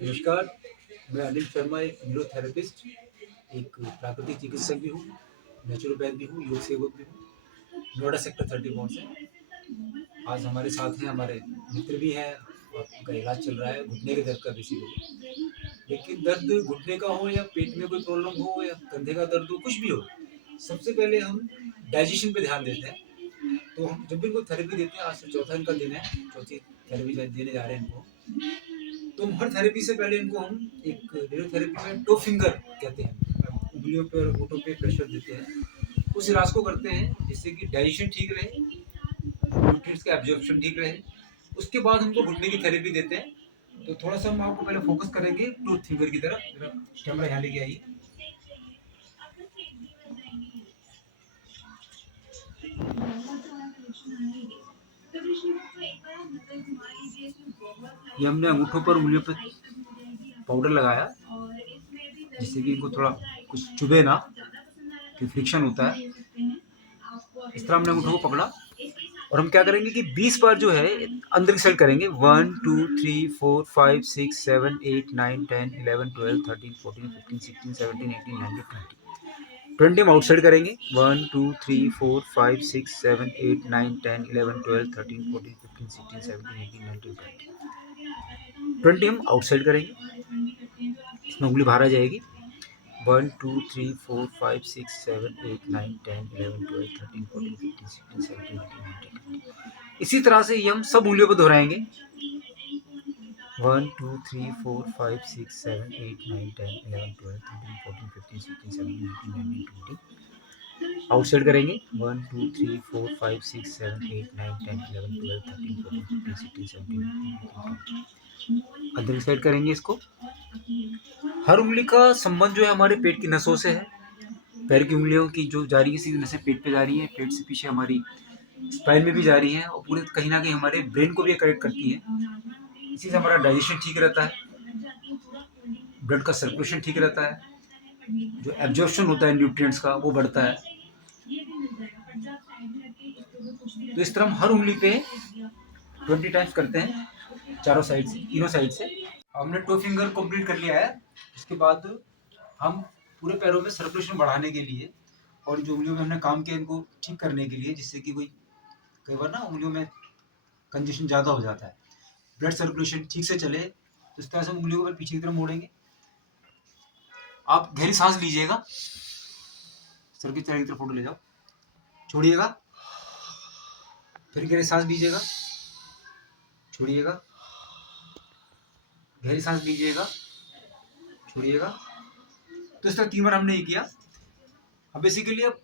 नमस्कार, मैं अनिल शर्मा, एक न्यूरोथेरेपिस्ट, एक प्राकृतिक चिकित्सक भी हूँ, नेचुरोपैथ भी हूँ, योग सेवक भी हूँ, नोएडा सेक्टर 31 से। आज हमारे साथ हैं हमारे मित्र भी हैं और उनका इलाज चल रहा है घुटने के दर्द का बेसिकली। लेकिन दर्द घुटने का हो या पेट में कोई प्रॉब्लम हो या कंधे का दर्द हो, कुछ भी हो, सबसे पहले हम डाइजेशन पे ध्यान देते हैं। तो हम जब भी इनको थेरेपी देते हैं, आज से चौथा इनका दिन है, चौथी थेरेपी देने जा रहे हैं इनको। तो हर थेरेपी से पहले इनको हम एक रेडियोथेरेपी में टो फिंगर कहते हैं, उंगलियों पे और घुटनों पे प्रेशर देते हैं। उस इलाज को करते हैं जिससे कि डाइजेशन ठीक रहे, न्यूट्रिएंट्स का एब्जॉर्प्शन ठीक रहे। उसके बाद हमको घुटने की थेरेपी देते हैं। तो थोड़ा सा हम आपको पहले फोकस करेंगे टू फिंगर की तरफ। जरा कैमरा यहाँ लेके आइए। ये हमने अंगूठों पर उंगलियों पे पाउडर लगाया जिससे कि इनको थोड़ा कुछ चुभे ना, कि फ्रिक्शन होता है। इस तरह हमने अंगूठों को पकड़ा और हम क्या करेंगे कि 20 बार जो है अंदर की साइड करेंगे। 1 2 3 4 5 6 7 8 9 10 11 12 13 14 15 16 17 18 19 20 हम आउटसाइड करेंगे। 1 2 3 4 5 6 7 8 9 10 11 12 13 14 15 16 17 18 19 20 हम आउटसाइड करेंगे। इसमें उंगली बाहर आ जाएगी। 1 2 3 4 5 6 7 8 9 10 11 12 13 14 15 16 17 18 19 इसी तरह से ये हम सब उंगलियों पर दोहराएंगे। 1 2 3 4 5 6 7 8 9 10 11 12 13 14 15 16 17 18 19 20 आउटसाइड करेंगे। 1 2 3 4 5 6 7 8 9 10 11 12 13 14 15 16 17 18 19 अंदर की साइड करेंगे इसको। हर उंगली का संबंध जो है हमारे पेट की नसों से है। पैर की उंगलियों की जो जा रही है सीधी नसें पेट पे जा रही है, पेट से पीछे हमारी स्पाइन में भी जा रही है और पूरे कहीं ना कहीं हमारे ब्रेन को भी करेक्ट करती है। इसी से हमारा डाइजेशन ठीक रहता है, ब्लड का सर्कुलेशन ठीक रहता है, जो एब्जॉर्प्शन होता है न्यूट्रिएंट्स का वो बढ़ता है। तो इस तरह हम हर उंगली पे 20 टाइम्स करते हैं, चारों साइड से, तीनों साइड से। हमने टो फिंगर कंप्लीट कर लिया है। इसके बाद हम पूरे पैरों में सर्कुलेशन बढ़ाने के लिए और जो उंगलियों में हमने काम किया इनको ठीक करने के लिए, जिससे कि कई बार ना उंगलियों में कंजेशन ज़्यादा हो जाता है, ब्लड सर्कुलेशन ठीक से चले, तो इस तरह से उंगलियों को पीछे की तरफ मोड़ेंगे। आप गहरी सांस लीजिएगा, सर की तरफ फोटो ले जाओ, छोड़िएगा, फिर गहरी सांस लीजिएगा, छोड़िएगा, गहरी सांस लीजिएगा, छोड़िएगा। तो इस तरह 3 बार हमने ये किया। अब बेसिकली अब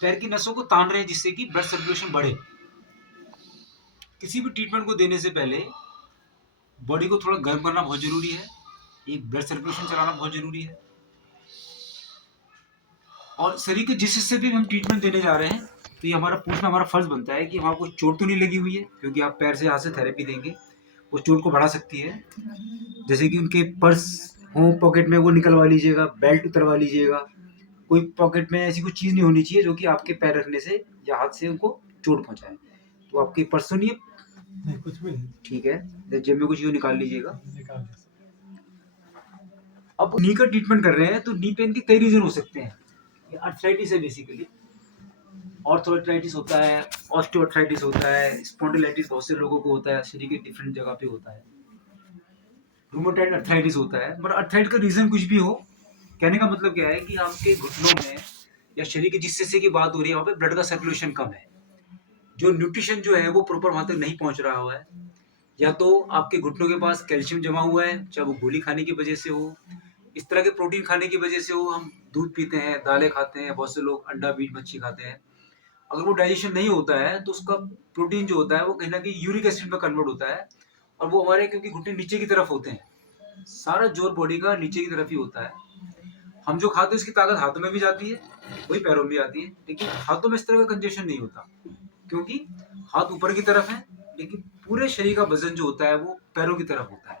पैर की नसों को तान रहे हैं जिससे कि ब्लड सर्कुलेशन बढ़े। किसी भी ट्रीटमेंट को देने से पहले बॉडी को थोड़ा गर्म करना बहुत जरूरी है, एक ब्लड सर्कुलेशन चलाना बहुत जरूरी है। और शरीर के जिस हिस्से भी हम ट्रीटमेंट देने जा रहे हैं तो ये हमारा पूछना, हमारा फर्ज बनता है कि वहाँ कोई चोट तो नहीं लगी हुई है, क्योंकि आप पैर से यहाँ से थेरेपी देंगे, वो चोट को बढ़ा सकती है। जैसे कि उनके पर्स हो पॉकेट में, वो निकलवा लीजिएगा, बेल्ट उतरवा लीजिएगा। कोई पॉकेट में ऐसी कोई चीज़ नहीं होनी चाहिए जो कि आपके पैर रखने से या हाथ से उनको चोट पहुंचाए। तो आपके पर्स सुनिए, कुछ भी नहीं, ठीक है, जेब में कुछ यूँ निकाल लीजिएगा। अब नी का ट्रीटमेंट कर रहे हैं तो नी पेन के कई रीजन हो सकते हैं। ये आर्थराइटिस है बेसिकली, ऑर्थोआर्थराइटिस होता है, ऑस्टियोआर्थराइटिस होता है, स्पॉन्डिलाइटिस बहुत से लोगों को होता है, शरीर के डिफरेंट जगह पे होता है, रूमेटॉइड अर्थराइटिस होता है। पर अर्थराइटिस का रीजन कुछ भी हो, कहने का मतलब क्या है कि आपके घुटनों में या शरीर के जिस हिस्से की बात हो रही है वहाँ पे ब्लड का सर्कुलेशन कम है, जो न्यूट्रिशन जो है वो प्रॉपर वहां तक नहीं पहुंच रहा हुआ है, या तो आपके घुटनों के पास कैल्शियम जमा हुआ है, चाहे वो गोली खाने की वजह से हो, इस तरह के प्रोटीन खाने की वजह से हो। हम दूध पीते हैं, दालें खाते हैं, बहुत से लोग अंडा मीट मच्छी खाते हैं। अगर वो डाइजेशन नहीं होता है तो उसका प्रोटीन जो होता है वो कहीं ना कहीं यूरिक एसिड में कन्वर्ट होता है, और वो हमारे क्योंकि घुटने नीचे की तरफ होते हैं, सारा जोर बॉडी का नीचे की तरफ ही होता है। हम जो खाते हैं उसकी ताकत हाथों में भी जाती है, वही पैरों में भी आती है, लेकिन हाथों में इस तरह का कंजेशन नहीं होता क्योंकि हाथ ऊपर की तरफ है, लेकिन पूरे शरीर का वजन जो होता है वो पैरों की तरफ होता है।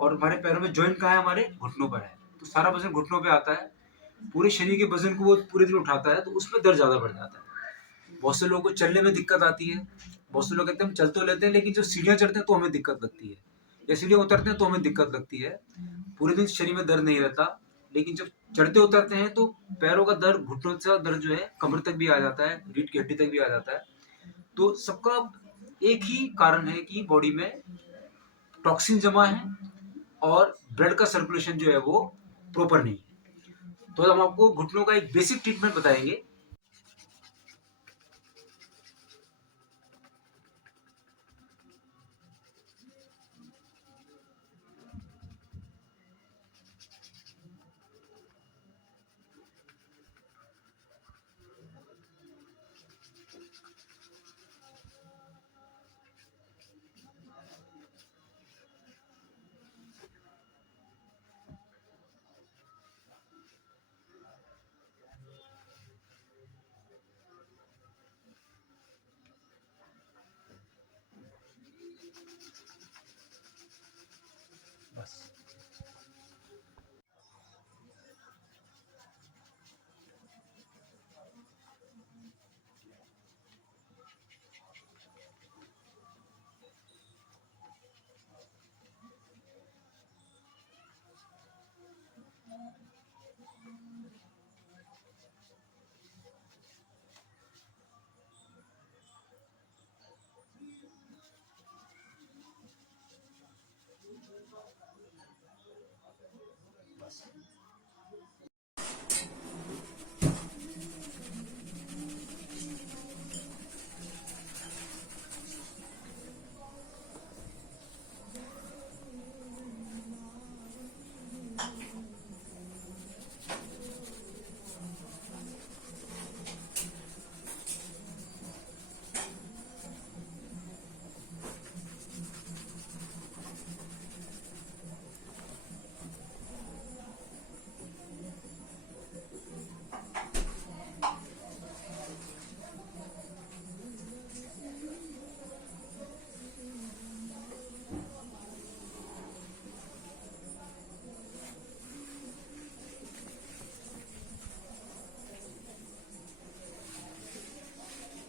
और हमारे पैरों में जॉइंट कहाँ है, हमारे घुटनों पर है, तो सारा वजन घुटनों पे आता है। पूरे शरीर के वजन को वो पूरे दिन उठाता है, तो उसमें दर्द ज्यादा बढ़ जाता है। बहुत से लोगों को चलने में दिक्कत आती है, बहुत से लोग कहते हैं हम चल तो लेते हैं लेकिन जो सीढ़ियाँ चढ़ते हैं तो हमें दिक्कत लगती है, जैसे सीढ़ियाँ उतरते हैं तो हमें दिक्कत लगती है, पूरे दिन शरीर में दर्द नहीं रहता, लेकिन जब चढ़ते उतरते हैं तो पैरों का दर्द, घुटनों का दर्द जो है कमर तक भी आ जाता है, रीढ़ की हड्डी तक भी आ जाता है। तो सबका एक ही कारण है कि बॉडी में टॉक्सिन जमा है और ब्लड का सर्कुलेशन जो है वो प्रॉपर नहीं है। तो हम आपको घुटनों का एक बेसिक ट्रीटमेंट बताएंगे। बस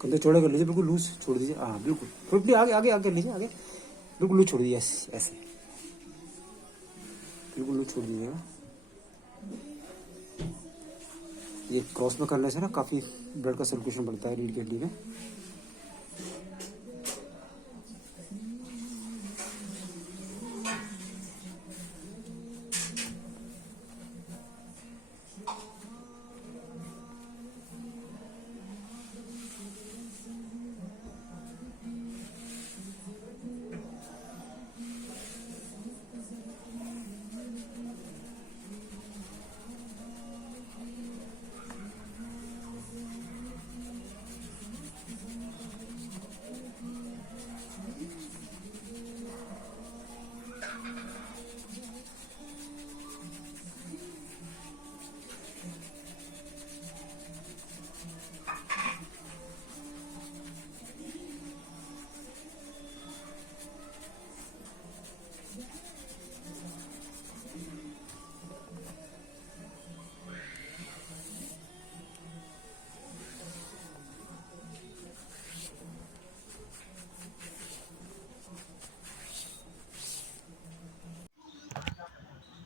कंधे चौड़े कर लीजिए, बिल्कुल लूज छोड़ दीजिए। हाँ बिल्कुल, थोड़ी आगे आगे आगे कर लीजिए, आगे बिल्कुल लूज छोड़ दीजिए, ऐसे बिल्कुल लूज छोड़ दीजिएगा। ये क्रॉस में करने से ना काफ़ी ब्लड का सर्कुलेशन बढ़ता है रीढ़ की हड्डी में।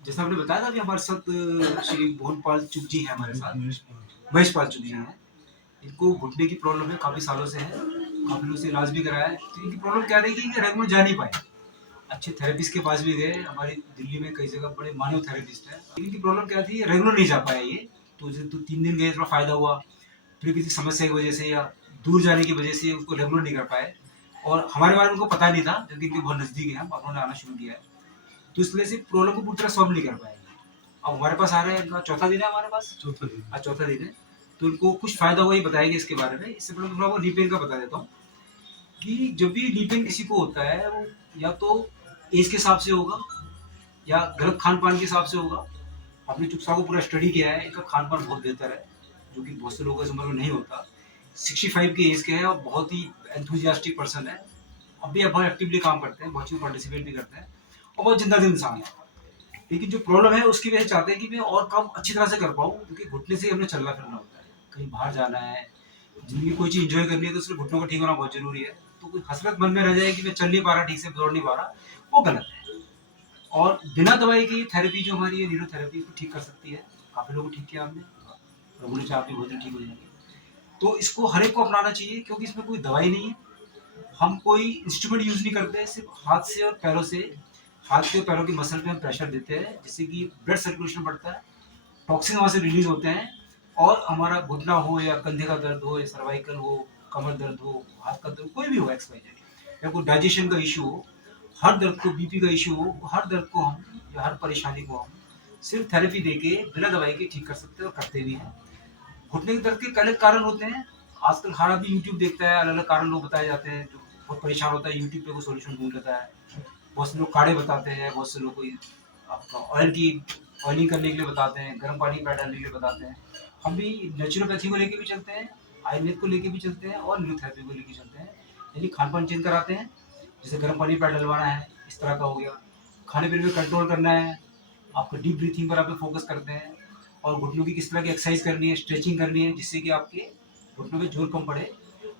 जैसा आपने बताया था कि हमारे साथ श्री मोहनपाल चुग जी हैं हमारे साथ, महेशपाल चुग जी हैं। इनको घुटने की प्रॉब्लम है, काफ़ी सालों से है, काफ़ी लोगों से इलाज भी कराया है। तो इनकी प्रॉब्लम क्या रही कि रेगुलर जा नहीं पाए, अच्छे थेरेपिस्ट के पास भी गए, हमारी दिल्ली में कई जगह बड़े मानव थेरेपिस्ट है। इनकी प्रॉब्लम क्या थी, रेगुलर नहीं जा पाए ये। तो 3 दिन गए, थोड़ा फायदा हुआ, फिर किसी समस्या की वजह से या दूर जाने की वजह से उसको रेगुलर नहीं कर पाए, और हमारे बारे में उनको पता नहीं था, क्योंकि इनके बहुत नज़दीक है, हम उन्होंने आना शुरू किया है। तो इसलिए से प्रॉब्लम को पूरी तरह सॉल्व नहीं कर पाएंगे। अब हमारे पास आ रहे हैं, इनका चौथा दिन है हमारे पास, चौथा दिन, आज चौथा दिन है। तो इनको कुछ फायदा हुआ, ये बताएंगे इसके बारे में। इससे पहले थोड़ा वो नी पेन का बता देता हूँ कि जब भी नी पेन किसी को होता है, वो या तो एज के हिसाब से होगा या गलत खान पान के हिसाब से होगा। आपने चुकसा को पूरा स्टडी किया है, इनका खान पान बहुत बेहतर है, जो कि बहुत से लोगों इस उम्र में नहीं होता। 65 की एज के हैं और बहुत ही एंथुजियास्टिक पर्सन है, अभी अब बहुत एक्टिवली काम करते हैं, बहुत चीज़ पार्टिसिपेट भी करते हैं और बहुत जिंदा दिल इंसान है। लेकिन जो प्रॉब्लम है उसकी वजह से चाहते हैं कि मैं और काम अच्छी तरह से कर पाऊँ, क्योंकि घुटने से ही हमें चलना फिरना होता है, कहीं बाहर जाना है, जिंदगी कोई चीज़ इंजॉय करनी है, तो उसमें घुटनों का ठीक होना बहुत जरूरी है। तो कोई हसरत मन में रह जाए कि मैं चल नहीं पा रहा ठीक से, दौड़ नहीं पा रहा, वो गलत है। और बिना दवाई की थेरेपी जो हमारी है न्यूरोथेरेपी को ठीक कर सकती है। काफ़ी लोगों को ठीक किया हमने, प्रभु ने चाहा आप भी बहुत जल्द ठीक हो जाएंगे। तो इसको हर एक को अपनाना चाहिए क्योंकि इसमें कोई दवाई नहीं है, हम कोई इंस्ट्रूमेंट यूज़ नहीं करते, सिर्फ हाथ से और पैरों से, हाथ के और पैरों की मसल पे हम प्रेशर देते हैं जिससे कि ब्लड सर्कुलेशन बढ़ता है, टॉक्सिन वहाँ से रिलीज होते हैं और हमारा घुटना हो या कंधे का दर्द हो या सर्वाइकल हो, कमर दर्द हो, हाथ का दर्द, कोई भी हो एक्स वाई जेड, या कोई डाइजेशन का इशू हो, हर दर्द को, बीपी का इशू हो, हर दर्द को हम या हर परेशानी को हम सिर्फ थेरेपी देके बिना दवाई के ठीक कर सकते हैं और करते भी हैं। घुटने के दर्द के कई अलग कारण होते हैं। आजकल हर आदमी यूट्यूब देखता है, अलग अलग कारण लोग बताए जाते हैं, जो बहुत परेशान होता है यूट्यूब पे वो सोल्यूशन ढूंढ लेता है। बहुत से लोग काढ़े बताते हैं, बहुत से लोग कोई आपका ऑयलिंग करने के लिए बताते हैं, गर्म पानी पैर डालने के लिए बताते हैं। हम भी नेचुरोपैथी को लेके भी चलते हैं, आयुर्वेद को लेके भी चलते हैं और न्यूरोथेरेपी को लेके चलते हैं। यानी खान पान चेंज कराते हैं, जैसे गर्म पानी पैर डलवाना है, इस तरह का हो गया। खाने पीने में कंट्रोल करना है, आपको डीप ब्रीथिंग पर आप फोकस करते हैं और घुटनों की किस तरह की एक्सरसाइज करनी है, स्ट्रेचिंग करनी है जिससे कि आपके घुटनों में जोर कम पड़े।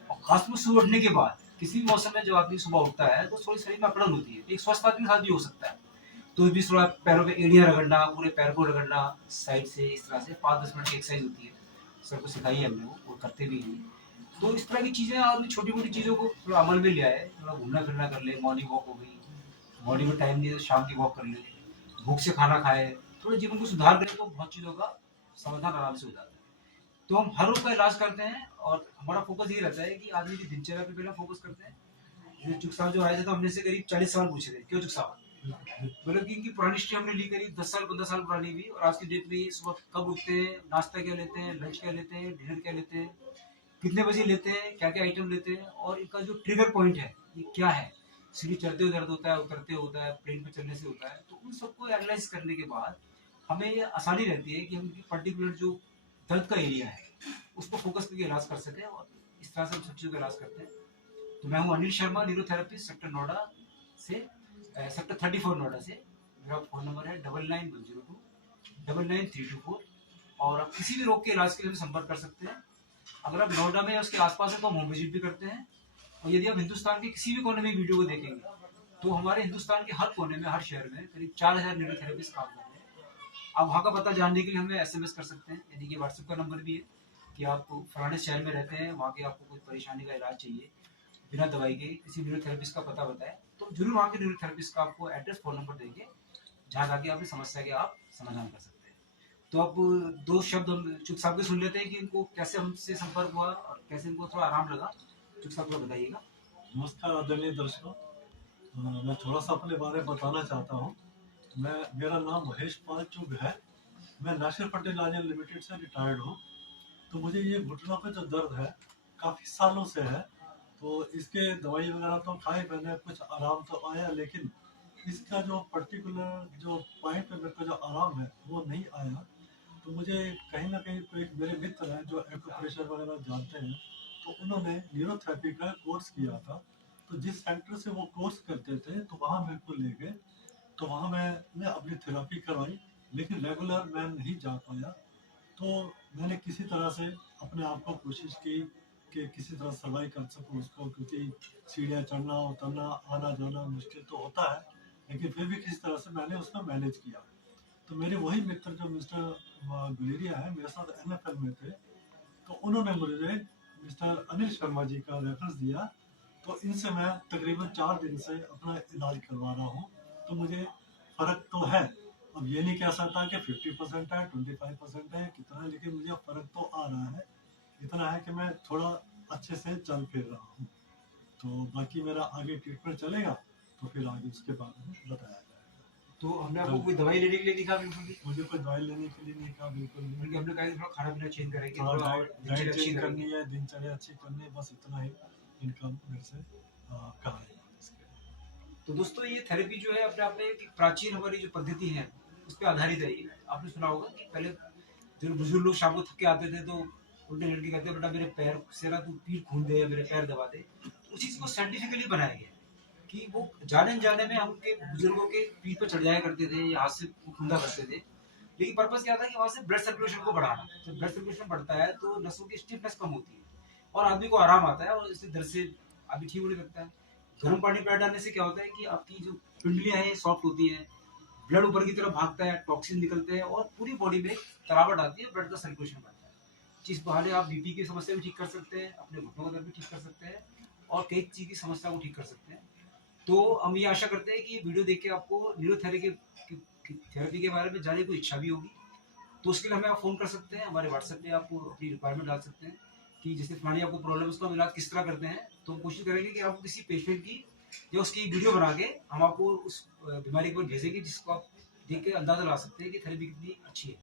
और खास में सुबह उठने के बाद किसी भी मौसम में जब आदमी सुबह उठता है तो थोड़ी शरीर में अकड़न होती है, एक स्वस्थ आदमी के साथ भी हो सकता है। तो भी थोड़ा पैरों पे एड़ियाँ रगड़ना, पूरे पैर को रगड़ना साइड से, इस तरह से 5-10 मिनट की एक्सरसाइज होती है। सर को सिखाई है हमने, वो करते भी हैं। तो इस तरह की चीज़ें आदमी छोटी-मोटी चीज़ों को थोड़ा अमल में ले आए, थोड़ा घूमना-फिरना कर ले, मॉर्निंग वॉक हो गई, मॉर्निंग में टाइम नहीं है तो शाम की वॉक कर ले, भूख से खाना खाए, थोड़े जीवन को सुधार करें तो बहुत चीज़ों का समाधान आराम से हो जाता है। तो हम हर रोग का इलाज करते हैं और हमारा फोकस ये रहता है कि आदमी की दिनचर्या पे पहले फोकस करते हैं। ये चुक साहब जो आए थे तो हमने से करीब 40 सवाल पूछे थे, क्यों चुक साहब? मतलब कि इनकी पुरानी हिस्ट्री हमने ली करीब 10 साल 15 साल पुरानी भी, और आज की डेट में ये सुबह कब उठते हैं, नाश्ता क्या लेते हैं, लंच क्या लेते हैं, डिनर क्या लेते हैं, कितने बजे लेते हैं, क्या क्या आइटम लेते हैं और इनका जो ट्रिगर पॉइंट है ये क्या है। सीढ़ी चढ़ते हुए दर्द होता है, उतरते होता है, प्लेन पे चलने से होता है, तो उन सबको एनालाइज करने के बाद हमें ये आसानी रहती है कि हम पर्टिकुलर जो दर्द का एरिया है उस पर फोकस करके इलाज कर सकें, और इस तरह से हम सब चीज़ों का इलाज करते हैं। तो मैं हूँ अनिल शर्मा, न्यूरोथेरेपिस्ट, सेक्टर नोएडा से, सेक्टर 34 नोएडा से। मेरा फ़ोन नंबर है 9910299324, और आप किसी भी रोग के इलाज के लिए भी संपर्क कर सकते हैं। अगर आप नोएडा में या उसके आसपास है तो हम होम विजिट भी करते हैं। और यदि आप हिंदुस्तान के किसी भी कोने में वीडियो को देखेंगे तो हमारे हिंदुस्तान के हर कोने में, हर शहर में करीब 4000 न्यूरोथेरेपिस्ट काम कर रहे हैं। आप वहाँ का पता जानने के लिए हमें एसएमएस कर सकते हैं, यानी कि व्हाट्सएप का नंबर भी है कि आप फलाने शहर में रहते हैं, वहाँ के आपको कोई परेशानी का इलाज चाहिए बिना दवाई के, किसी न्यूरोथेरेपिस्ट का पता बताएं तो जरूर वहाँ के न्यूरोथेरेपिस्ट का आपको एड्रेस, फ़ोन नंबर देंगे जहाँ जाके आपकी समस्या के आप समाधान कर सकते हैं। तो अब दो शब्द हम चुप साहब के सुन लेते हैं कि इनको कैसे हमसे संपर्क हुआ और कैसे इनको थोड़ा आराम लगा। चुप साहब को बताइएगा। नमस्कार आदरणीय दर्शकों। मैं थोड़ा सा अपने बारे में बताना चाहता हूँ। मेरा नाम महेश पाल चुग है। मैं नेशनल फर्टिलाइजर लिमिटेड से रिटायर्ड हूँ। तो मुझे ये घुटनों पे जो दर्द है काफ़ी सालों से है। तो इसके दवाई वगैरह तो खाई मैंने, कुछ आराम तो आया, लेकिन इसका जो पर्टिकुलर जो पॉइंट पे मेरे को जो आराम है वो नहीं आया। तो मुझे कहीं ना कहीं कोई मेरे मित्र हैं जो एक्यूप्रेशर वगैरह जानते हैं, तो उन्होंने न्यूरोथेरेपी का कोर्स किया था। तो जिस सेंटर से वो कोर्स करते थे तो वहाँ मेरे को ले गए। तो वहाँ मैंने अपनी थेरेपी करवाई, लेकिन रेगुलर मैं नहीं जा पाया। तो मैंने किसी तरह से अपने आप को कोशिश की कि किसी तरह सर्वाइव कर सकूं उसको, क्योंकि सीढ़ियाँ चढ़ना उतरना आना जाना मुश्किल तो होता है, लेकिन फिर भी किसी तरह से मैंने उसको मैनेज किया। तो मेरे वही मित्र जो मिस्टर गुलेरिया है, मेरे साथ एनएफएल में थे, तो उन्होंने मुझे मिस्टर अनिल शर्मा जी का रेफरेंस दिया। तो इनसे मैं तकरीबन 4 दिन से अपना इलाज करवा रहा हूँ। तो मुझे फ़र्क तो है। अब ये नहीं कह सकता कि 50% है, 25% है, कितना है, लेकिन मुझे फ़र्क तो आ रहा है। इतना है कि मैं थोड़ा अच्छे से चल फिर रहा हूँ। तो बाकी मेरा आगे ट्रीटमेंट चलेगा तो फिर आगे उसके बारे में बताया जाएगा। तो हमने आपको कोई दवाई लेने के लिए लिखा बिल्कुल भी? मुझे कोई दवाई लेने के लिए नहीं कहा, बिल्कुल नहीं। बल्कि हमने कहा कि थोड़ा खाना पीना चेंज करेंगे, थोड़ा थोड़ा और डाइट दिनचर्या डाइट अच्छी चेंज करनी करेंगे। है, दिनचर्या अच्छी करनी है, बस इतना ही इनका मेरे से कहा है इसके। तो दोस्तों ये थेरेपी जो है अपने आप में एक प्राचीन हमारी जो पद्धति है उस पर आधारित है। ये आपने सुना होगा कि पहले जो बुजुर्ग लोग शाम को थक के आते थे तो उल्टे लड़के कहते बेटा मेरे पैर से ना तू पीठ खून दे या मेरे पैर दबा दे। तो उसी चीज को साइंटिफिकली बनाया गया है कि वो जाने अनजाने में हम उनके बुजुर्गों के पीठ पर चढ़ जाया करते थे या हाथ से खूंदा करते थे। लेकिन पर्पस क्या था कि वहां से ब्लड सर्कुलेशन को बढ़ाना। जब ब्लड सर्कुलेशन बढ़ता है तो नसों की स्टिफनेस कम होती है और आदमी को आराम आता है और इससे दर्द से आदमी ठीक होने लगता है। गर्म पानी पैर डालने से क्या होता है कि आपकी जो पिंडलियां हैं सॉफ्ट होती हैं, ब्लड ऊपर की तरफ भागता है, टॉक्सिन निकलते हैं और पूरी बॉडी में तरावट आती है, ब्लड का सर्कुलेशन बढ़ता है, जिस बहाने आप बीपी की समस्या भी ठीक कर सकते हैं, अपने घुटनों का दर्द भी ठीक कर सकते हैं और कई चीज की समस्या को ठीक कर सकते हैं। तो हम ये आशा करते हैं कि ये वीडियो देख के आपको न्यूरोथेरेपी थेरेपी के बारे में जानने की इच्छा भी होगी। तो उसके लिए हमें आप फ़ोन कर सकते हैं, हमारे व्हाट्सएप पे आप अपनी रिक्वायरमेंट डाल सकते हैं कि जैसे फलानी आपको प्रॉब्लम है, उसका हम इलाज किस तरह करते हैं। तो हम कोशिश करेंगे कि आपको किसी पेशेंट की या उसकी वीडियो बना के हम आपको उस बीमारी के ऊपर भेजेंगे, जिसको आप देख के अंदाज़ा लगा सकते हैं कि थेरेपी कितनी अच्छी है।